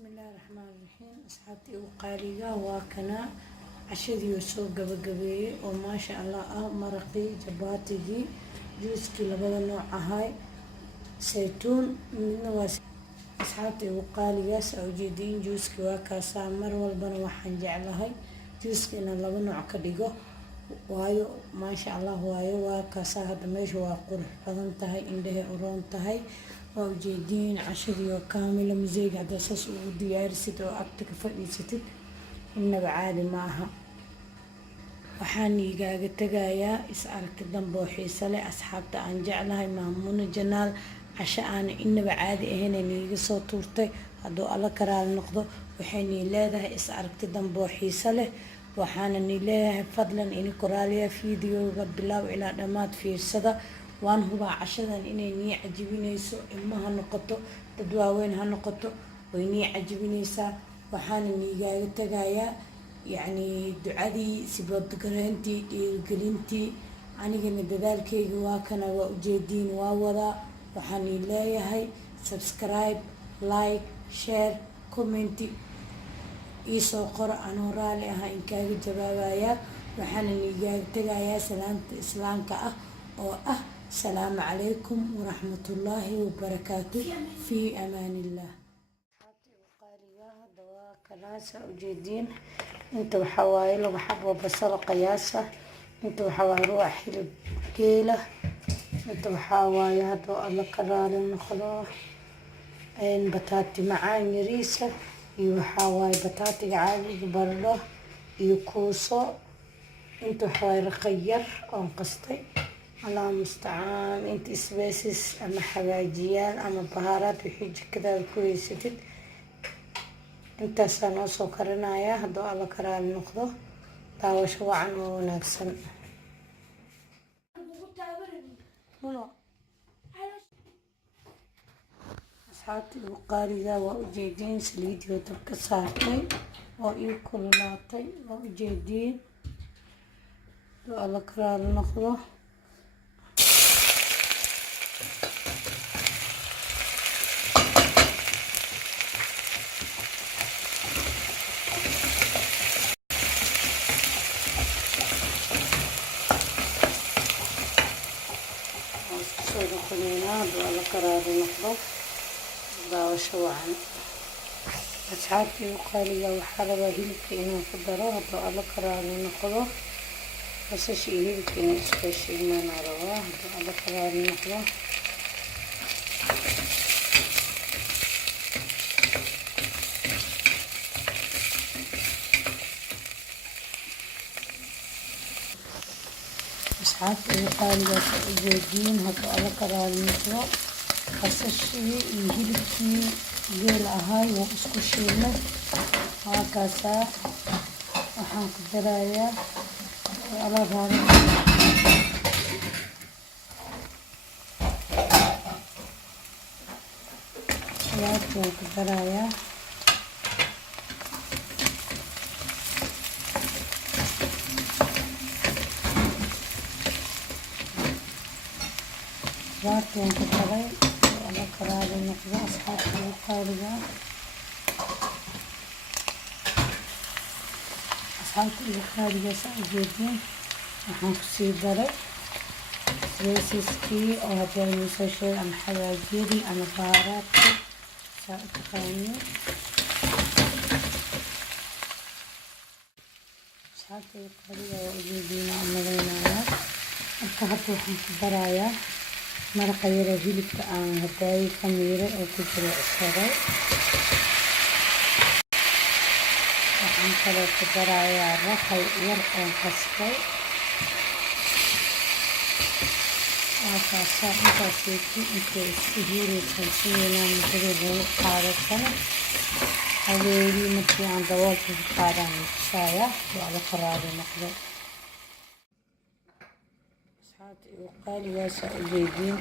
بسم الله الرحمن الرحيم. أصحابتي وقاليقا واكنا عشدي وسوق قبقبي وما شاء الله مرقي جباتي جوزكي لبدا نوع هاي زيتون من أصحابتي وقاليقا سأوجدين جوزكي واكاسا مر والبنا وحن جعلهاي جوزكي إن لبدا نوع كديقو waayo maasha allah waayo waa kaasa hadda meesha waa qurux badan tahay indhaha uroon tahay waa ujeediin cashadii oo kaamila miseega hadda saas ugu diyaarisid oo agta ka fadhiisatid innaba caadi maaha. waxaan igaaga tagayaa is aragti dambe oo xiiso leh asxaabta aan jeclahay Maamuna Janaal casho aan innaba caadi ahayn iiga soo tuurtay hadduu alla karaal noqdo waxayna leedahay is aragti dambe oo xiiso leh waxaana nileeyahay fadlan in koraaliya fiidiyowga bilow ilaa dhamaad fiirsada waan hubaa cashadan inay nii cajibinayso ilmaha noqoto dad waaweyn ha noqoto way nii cajibinaysaa. waxaana niigaaga tagayaa yacni ducadii sibadgareyntii dhiirigelintii anigana dadaalkayga waa kana waa ujeediin waa wadaa. waxaan leeyahay subscribe like share comment isoo qor anoo raali ah in kaaga jawaabaya. waxaana niigaaga tagayaa salaanta islaamka ah oo ah salaamu calaykum waraxmatullaahi wabarakaatuh fii amaanillah. dawaa kalaasa ujeediin inta waxaa waaye lagu xabo basal qiyaasa inta waxaa waaye ruux hilib geela inta waxaa waaye hadduu alla ka raali noqdo bataati macaan yariisa iyo waxaa waaye bataatiga caadiga baradho iyo kuuso inta waxaa waaye raqayar oon qastay allah mustacaan inta isbeesis ama xawaajiyaal ama bahaaraad wixii jikadaada ku haysatid intaasaan noo soo karinayaa hadduu alla ka raali noqdo daawasho wacan oo wanaagsan. asxaabtii uqaaliga waa ujeediin saliidii oo dabka saartay oo ii kululaatay waa ujeediin hadduu alla ka raali noqdo hadduu alla ka raali noqdo daawasho wacan. asxaabtii uqaaliga waxaa rabaa hilibka inaan ku daro hadduu alla ka raali noqdo basasha iyo hilibka inay isku heshiimaan rabaa hadduu alla ka raali noqdo. asxaabtii uqaaliga ujeediin hadduu alla ka raali noqdo basashii iyo hilibkii geel ahaay wuu isku shiilnay waakaasaa waxaan ku darayaa ala raali waan ku darayaa waan ku daray alla ka raali noqdo. asxaabtii uqaaliga saa ujeediin waxaan kusii daray reesiskii oo haddii aynu soo sheegay ama xawaajiyadii ama bahaaraadkii saa u taqaaniin. asxaabtii uqaaliga waa ujeediin aan malaynayaa marka hadda waxaan ku darayaa maraqa yaroo hilibka aan hadaayi ka miiray oo ku jiro isaray. waxaan kaloo ku darayaa raqay yar oon qastay waakaasaa intaaseyki intay isku hiiraysan si weynaan muddada lagu qaadasana haweelii markii aan daboolka ku qaadaan tusaaya waa la ka raali noqdo. asxaabtii uqaaligaasa ujeediin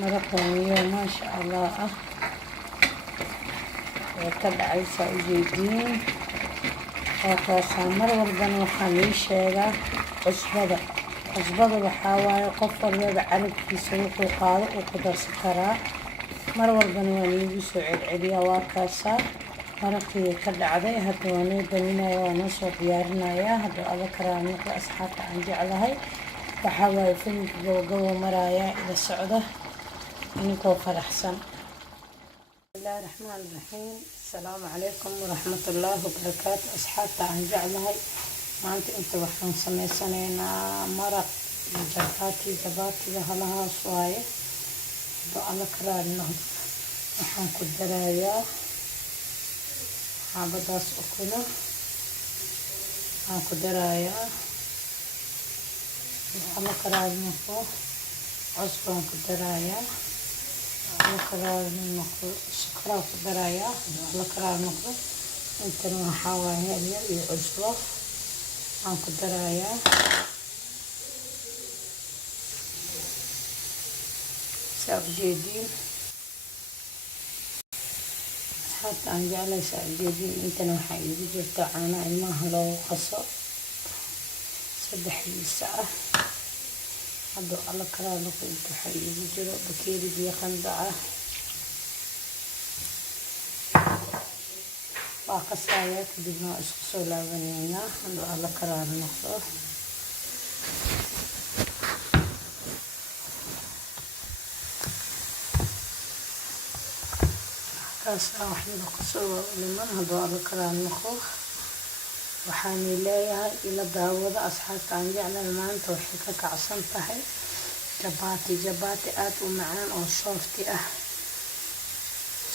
maraqaniyo maasha allah ah oo ka dhacaysaa ujeediin waakaasaa mar walbana waxaan ii sheegaa cusbada waxaa waaye qof walbaba carabkiisa wuxuu qaado uu ku darsan karaa mar walbana waan iigu soo celceliyaa waakaasaa maraqii ka dhacday. Hadda waa noo daminaya, waa noo soo diyaarinayaa. Hadda alla karaa noqda asxaabta aan jeclahay. waxaa waaye filimka gabagabo maraya ila socda inkoo faraxsan. bismillaahi raxmaani raxiim. asalaamu calaykum waraxmatullaahi wabarakaatu. asxaabta aan jeclahay, maanta inta waxaan sameysanaynaa maraq iyo jabaatiga halahaas waaye. hadda alla karaa noqda waxaan ku darayaa xaabadaas ukuna, waxaan ku darayaa alla karaa noqdo cusbaan ku darayaa, alla karaa noqdo sokoraan ku darayaa. alla karaa noqdo intana waxaa waaye yaryar iyo cusbo aan ku darayaa. saa ujeediin asxaabta aan jeclay, saa ujeediin intana waxaa iigu jirta caanaha ilmaha loogu qaso 3 kiisa ah. hadda alla karaa noqdo inta waxaa iigu jiro bakeeri biyo qandac ah. waa qasayaa, kadibna waa isku soo laabanaynaa. hadda alla karaa noqdo kaasaa waxyada kusoo liman. hadda alla karaa noqdo waxaan leeyahay ila daawada. asxaabta aan jeclahay maanta waxay ka kacsan tahay jabaati aad u macaan oo soofti ah.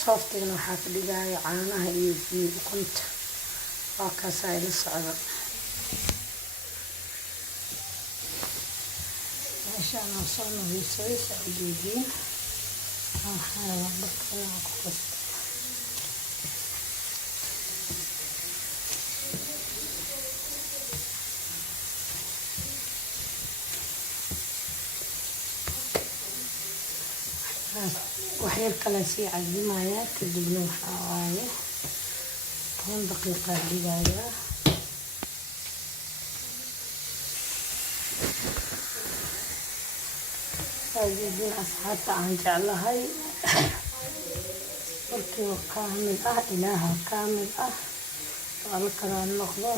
sooftigana waxaa ka dhigaya caanaha iyo ukunta. waa kaasaa ila socda. meeshaan aan soo nadiifsaday, saa ujeediin waxaa rabaa barkana aan ku qasto. waxyar kale sii cadimayaa, kadibna waxaa waaye 10 daqiiqa dhigayaa. saajidin asxaabta aan jeclahay markii kaamil ah, ilaaha kaamil ah. alla karaa noqdo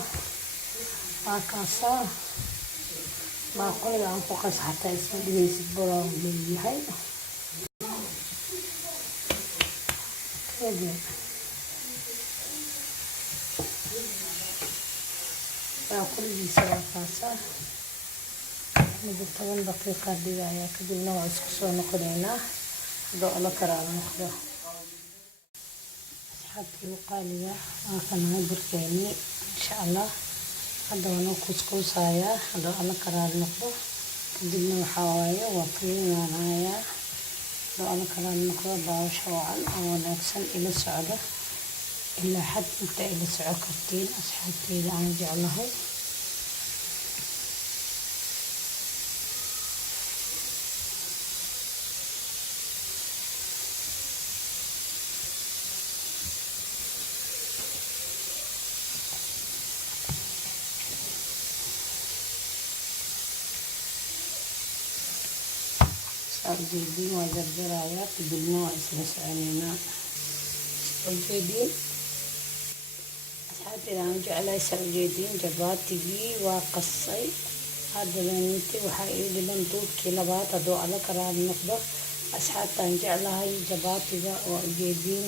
waa kaasaa baaqoliga aan ku qas xataa isma dhigaysid balaa leeyahay. baaqoligiisa waa kaasaa muddo 10 daqiiqa dhigayaa, kadibna waa isku soo noqonaynaa. hadda alla karaa noqdo asxaabtii qaaliga waa kanahay burkeeni insha allah. hadda waa noo kuskuusayaa. hadda alla karaa noqdo kadibna waxaa waaye waa qiimaanayaa. hadda alla karaa noqdo daawasho wacan oo wanaagsan ila socda ilaa xad inta ila soco kartiin asxaabteyda aan jeclahay. ujeediin waa jarjarayaa, kadibna waa isla soconaynaa. ujeediin asxaabteyda aan jeclahay, saa ujeediin jabaatigii waa qasay. hadda leenintii waxaa ii dhiman duubkii labaad. hadduu alla karaa noqdo asxaabta aan jeclahay jabaatiga waa ujeediin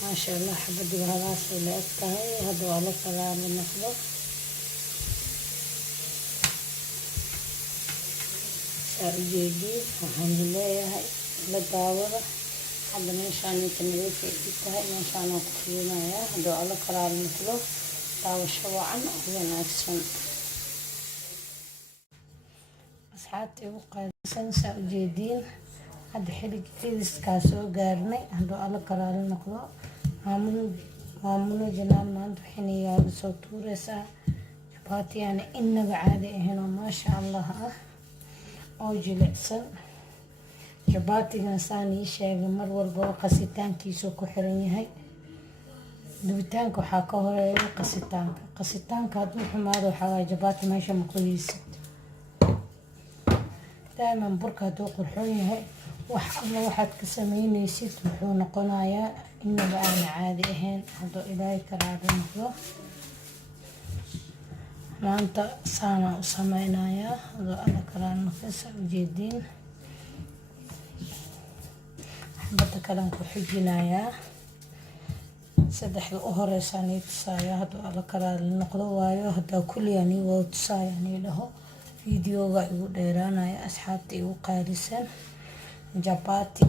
maasha allah xabadiga halaasay la eg tahay. hadduu alla karaa noqdo ujeediin waxaan leeyahay la daawada. hadda meeshaan inta nadiifay dhig tahay, meeshaan aan ku fiirinayaa. hadduu alla karaa noqdo daawasho wacan oo wanaagsan. asxaabta ugu qaalisan, saa ujeediin hadda xilliga fiidiskaa soo gaarnay. hadduu alla karaa noqdo maamulo janaan maanta waxayna yaaga soo tuuraysaa jabaatiyaana inaba caadi ahaynoo maasha allah ah oo jilicsan. jabaatigana saan ii sheegay mar walbaba qasitaankiisuu ku xiran yahay. dubitaanka waxaa ka horeeya qasitaanka hadduu xumaado waxaa waaye jabaati meesha ma qoyeysid. daa'iman burka hadduu qurxoon yahay wax alla waxaad ka sameynaysid wuxuu noqonayaa inaba aan caadi ahayn hadduu ilaahay ka raali noqdo. maanta saanaan u sameynayaa hadduu alla ka raali noqdo. saa ujeediin xabadda kalean ku xijinayaa. saddexda u horeysaan ii tusaaya hadduu alla ka raali noqdo, waayo haddaa kulliyan ii wada tusaayaan ii dhaho videoga igu dheeraanaya. asxaabta igu qaalisan jabati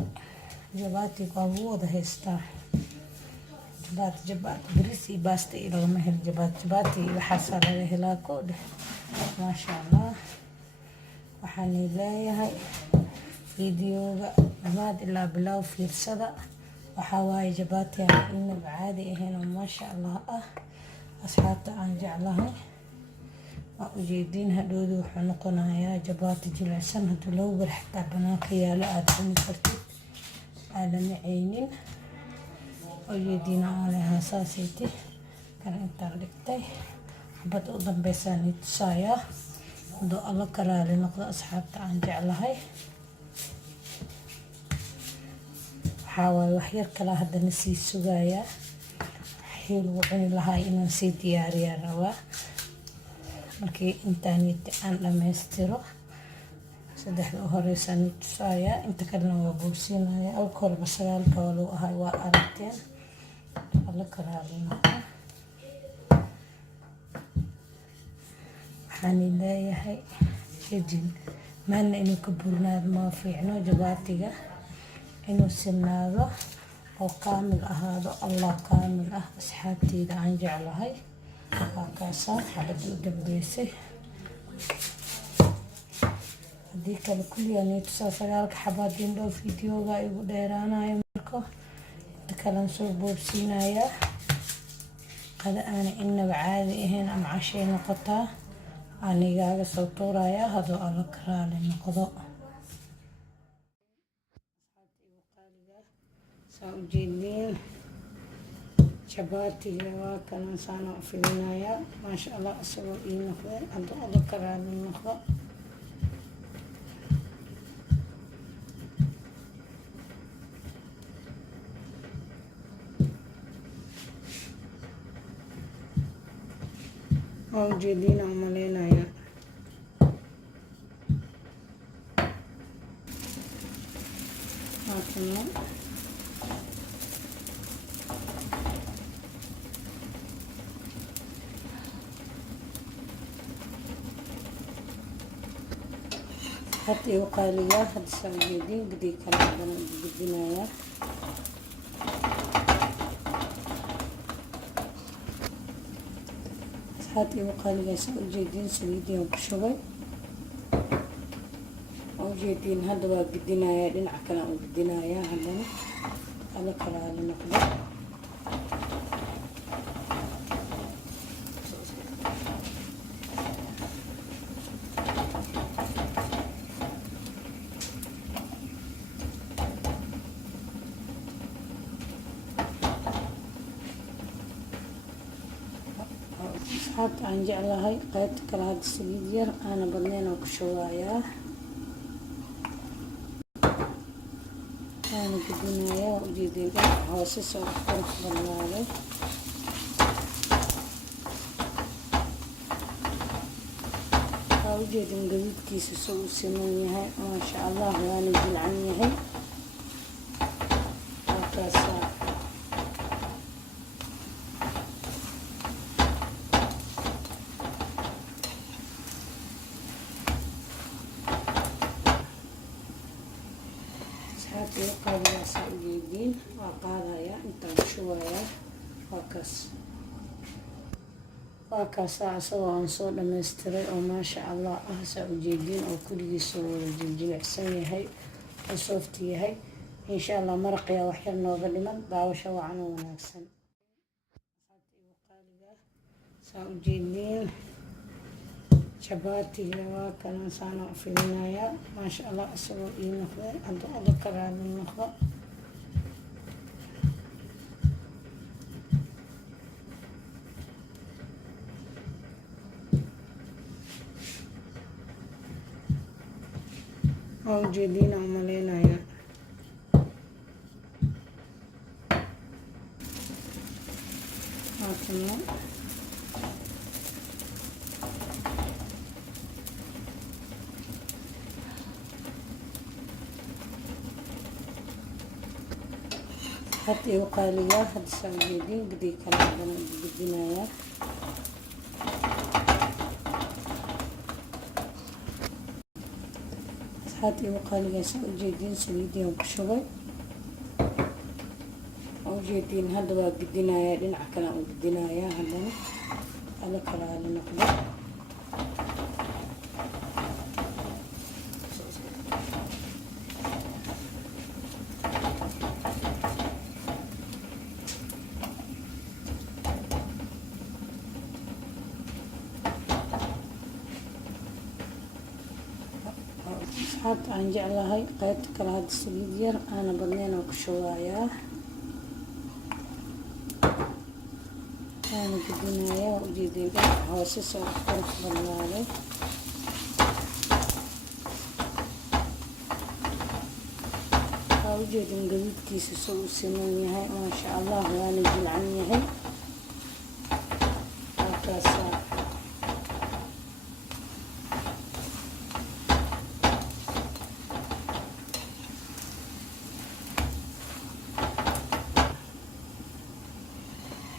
waa ugu wada haystaa. jabati bariis iyo baasta iyo lagama helo. jabati waxaasaa laga helaa koo dheh. maasha allah. waxaan leeyahay videoga dhammaad ilaa bilow fiirsada. waxaa waaye jabati aan inaba caadi ahayn oo maasha allah ah. asxaabta aan jeclahay waa ujeediin. hadhowda wuxuu noqonayaa jabati jilicsan. hadduu lagu bar xitaa banaanka yaalo aada cuni kartid aadama ceynin. ujeediina aan lehaa saasayti kan intaan dhigtay. xabadda u dambeysaan ii tusaayaa hadduu alla ka raali noqdo. asxaabta aan jeclahay waxaa waaye waxyar kala haddana sii sugayaa. waxii lagu cuni lahaa inaan sii diyaariyaa rabaa. markii intaaniti aan dhammaystiro saddexda u horeysaan ii tusaayaa. inta kalena waa boobsiinayaa. alkoholba 9 gabalo ahay waa aragteen. alla ka raali noqdo. waxaan leeyahay jejin maalna inuu ka burnaado ma fiicno. jabatiga inuu sinaado oo kaamil ahaado. allah kaamil ah. asxaabteyda aan jeclahay waa kaasaa xabadda u dambeysay. haddii kale kulliyan ii tusaa 9 xabaad indhow videoga igu dheeraanayo. marka inta kalean soo boobsiinayaa. qada aana inaba caadi ahayn ama cashay noqotaa anigaaga soo tuurayaa hadduu alla ka raali noqdo. saa ujeediin jabatiga waa kanan saana u filinayaa. maasha allah isagoo ii noqday hadduu alla ka raali noqdo. waa ujeediina u maleynayaa. waakana hadda igu qaaliyaa. hadda saa ujeediin gadiga kale haddana ugu gudbinayaa. hadda igu qaaligaa saa ujeediin saliidiyaan ku shubay. waa ujeediin hadda waa gudinayaa. dhinaca kale aan u gudinayaa. haddana alla ka raali noqdo. asxaabta aan jeclahay qaybta kale hadda saliid yar aana badnayn oo ku shubayaa. waana gudinayaa. waa ujeediin dhinaca hoose soo qurux badnaaday. waa ujeediin gaduudkiisa soo u siman yahay. maasha allah waana jilcan yahay. halkaasaa asxaabta qaadaysaa ujeediin. waa qaadayaa intaan shubayaa. waa kaasaa asagoo aan soo dhammaystiray oo maasha allah ah. saa ujeediin oo kulligiisa wada jiljilicsan yahay oo soofti yahay. insha allah maraqiyaa waxyar nooga dhiman. daawasho wacan oo wanaagsan. saa ujeediin jabatiga waa kanan saana u filinayaa. maasha allah isagoo ii noqday hadduu alla ka raali noqdo. waa ujeediina u maleynayaa. Altına hati u qaaliga hadda saa ujeedin gadiga kale haddana gudbinaya. hati u qaaliga saa ujeedin saliidii aan ku shubay ujeedin hadda waa gudinaya dhinaca kale aan gudinaya haddana ala kala ala noqdo. asxaabta aan jeclahay qaybta kale hadda saliid yar aana badnayn oo ku shubayaa aana gudinaya waa ujeedin dhinaca hoose soo qurux badnaaday. waa ujeedin gaduudkiisa soo u siman yahay maasha allah waana jilcan yahay. halkaasa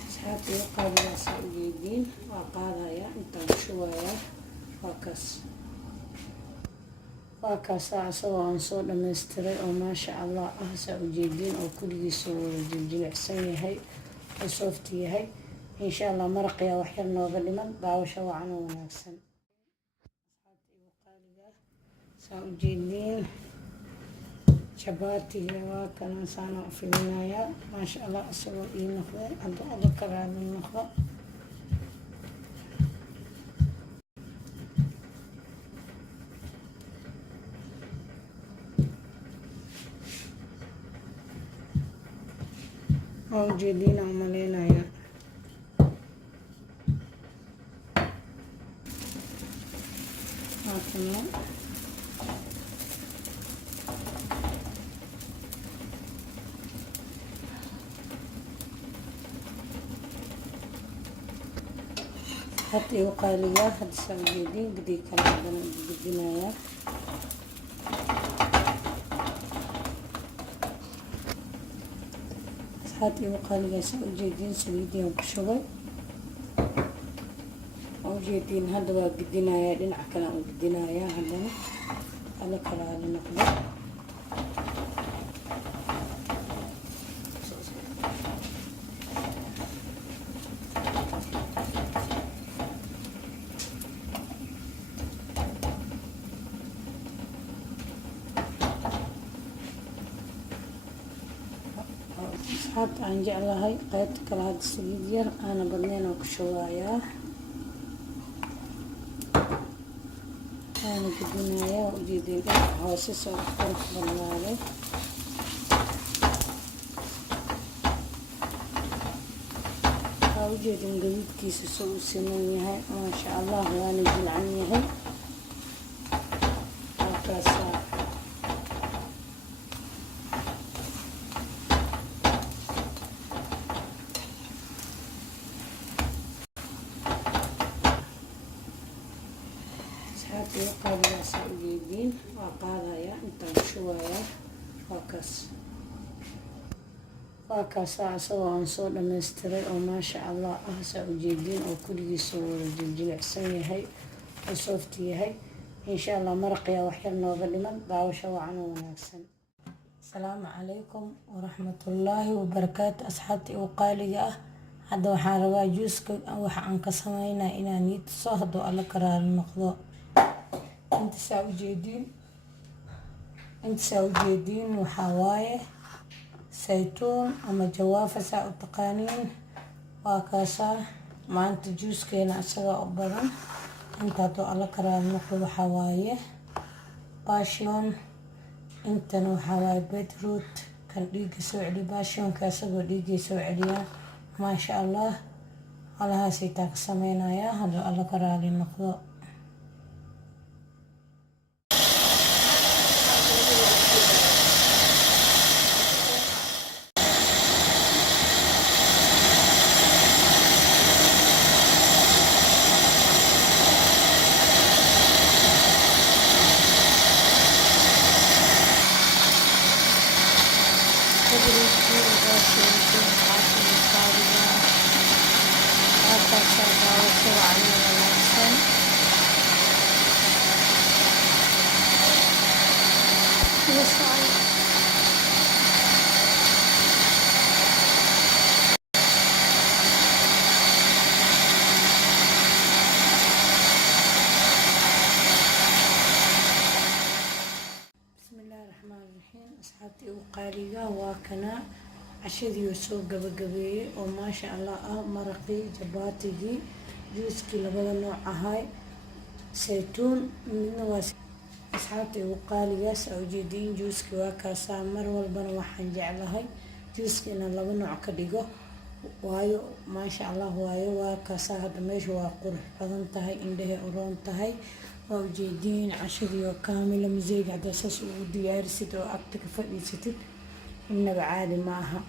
asxaabta u qaaligaasa ujeediin waa qaadaya intaan shubayaa waa kaasaa asagoo aan soo dhammaystiray oo maasha allah ah saa ujeediin oo kuligiisa wada jiljilicsan yahay oo soofti yahay. insha allah maraqiyaa waxyar nooga dhiman daawasho wacan oo wanaagsan. asxaabta igu qaaliga saa ujeediin jabaatiga waa kana saana u fidinayaa maasha allah isagoo ii noqday hadduu alla karaali noqdo. waa ujeediin aan umaleynaya haatana hati u qaaliga hadda saa ujeediin gadiga kale haddana gudbinaya. hati u qaaliga saa ujeediin saliidii aan ku shubay ujeediin hadda waa gudinaya dhinaca kale aan gudinaya haddana ala kala ala noqdo. asxaabta aan jeclahay qaybta kale hadda saliid yar aana badnayn oo ku shubayaa aana gudinaya waa ujeedin dhinaca hoose soo qurux badnaaday. waa ujeedin gaduudkiisa soo u siman yahay maasha allah waana jilcan yahay. halkaasa asxaabta u qaaligaasa ujeediin waa qaadaya intaan shubayaa waa kaasaa asagoo aan soo dhammaystiray oo maasha allah ah saa ujeediin oo kuligiisa wada jiljilicsan yahay oo soofti yahay. insha allah maraqiyaa waxyar nooga dhiman daawasho wacan oo wanaagsan. asalaamu calaykum waraxmatullaahi wabarakaatu. asxaabta igu qaaliga ah hadda waxaan rabaa juuska waxa aan ka sameynaa inaan ii tuso hadduu alla karaali noqdo. inta saa ujeediin waxaa waaye saytuun ama jawaafa saa u taqaaniin. waa kaasaa maanta juuskeena isagaa u badan. inta hadduu alla karaali noqdo waxaa waaye baashiyoon. intana waxaa waaye beetroot kan dhiigga soo celiya baashiyonka isagoo dhiiggay soo celiyaa maasha allah. halahaasay taa ka sameynayaa hadduu alla karaali noqdo. وكاسة دعوة وعلي ونحسن وصعي. بسم الله الرحمن الرحيم. أصحابتي وقاليقا واكنا cashadii oo soo gabagabeeyay oo maasha Allah maraqii jabaatigii juuskii labada nooc ahay saytuun midna waa asxaabtay ugu qaaligaas oo jeedin juuskii waa kaasaa mar walbana waxaan jeclahay juuskii inaan laba nooc ka dhigo waayo maasha Allah waayo waa kaasaa hadda meesha waa qurux badan tahay indhaha u roon tahay oo jeedin cashadii oo kaamila mizeega hadda saas ugu diyaarisid oo agta ka fadhiisatid innaba caadi ma aha.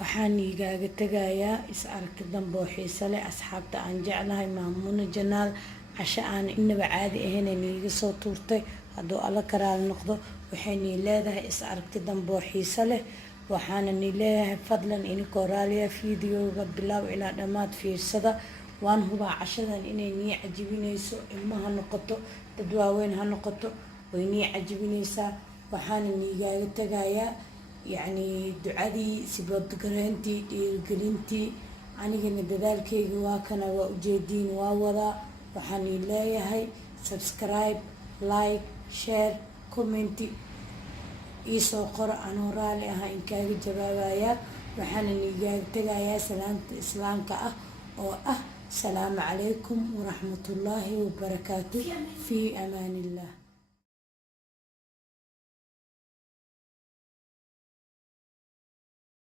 waxaan igaaga tagayaa is aragti dambe oo xiiso leh asxaabta aan jeclahay Maamuna Janaal casho aan innaba caadi ahayn iiga soo tuurtay hadduu alla karaal noqdo waxayna leedahay is aragti dambe oo xiiso leh waxaana leeyahay fadlan idinkoo raaliya fiidiyowga bilow ilaa dhammaad fiirsada waan hubaa cashadan inay nii cajibinayso ilmaha noqoto dad waaweyn ha noqoto way nii cajibinaysaa. waxaana igaaga tagayaa يعني دعادي سبب قرنتي قلنتي أنا dadaalkayga waa kana waa ujeedin waa wada waxaan leeyahay subscribe like share comment isoo qor anoo raali ah in kaaga jawaabaya waxaan igaaga tagayaa salaanta islaamka ah oo ah salaamu calaykum waraxmatullaahi wabarakaatuh fi amaanillah.